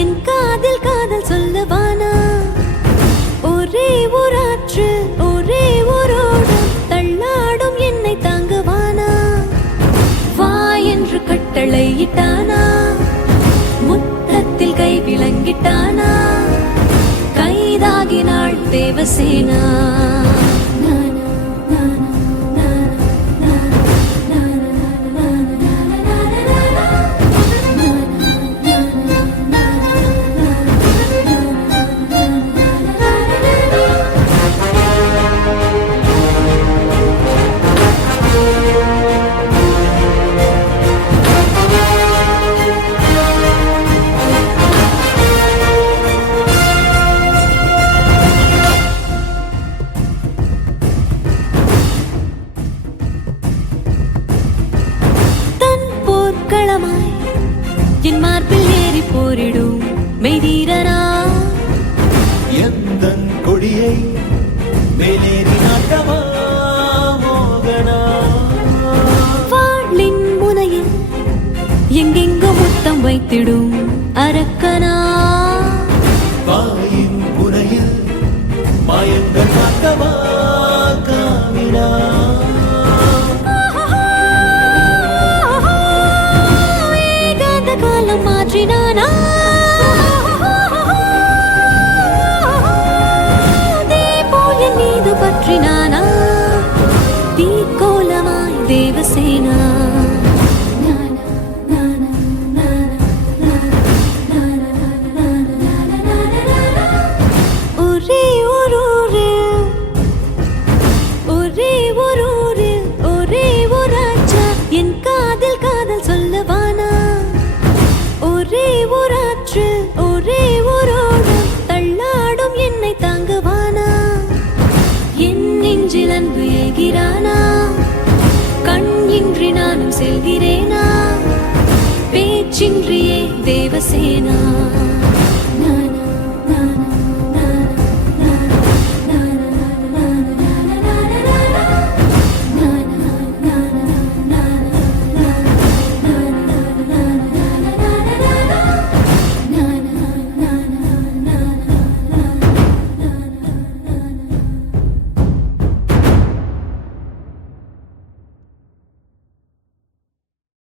என் காதில் காதல் சொல்லவானா ஒரே ஊராற்று ஒரே ஊரோடும் தள்ளாடும் என்னை தாங்குவானா வா என்று கட்டளையிட்டானா முத்தத்தில் கை விளங்கிட்டானா கைதாகினாள் தேவசேனா என் மார்பில் ஏறி போரிடும் மெய்தீரனா எந்தன் கொடியை மேலேறி நாட்டவா மோகனா வாளின் முனையில் எங்கெங்கோ முத்தம் வைத்திடும் அரக்கனா வாயின் முனையில் மாயங்கள் காட்டவா காமினா மாற்றினானா போல் என் மீது பற்றினானா தீக்கோலமாய் தேவசேனா ஒரே ஊரூரில் ஒரே ஊரூரில் ஒரே ஊராச்சா என் காதில் காதல் சொல்லவானா ஒரே ஊராற்று ஒரே ஊரோடு தள்ளாடும் என்னை தாங்குவானா என் நெஞ்சில் அன்பு ஏகிறானா கண் இன்றி நானும் செல்கிறேனா பேச்சின்றியே தேவசேனா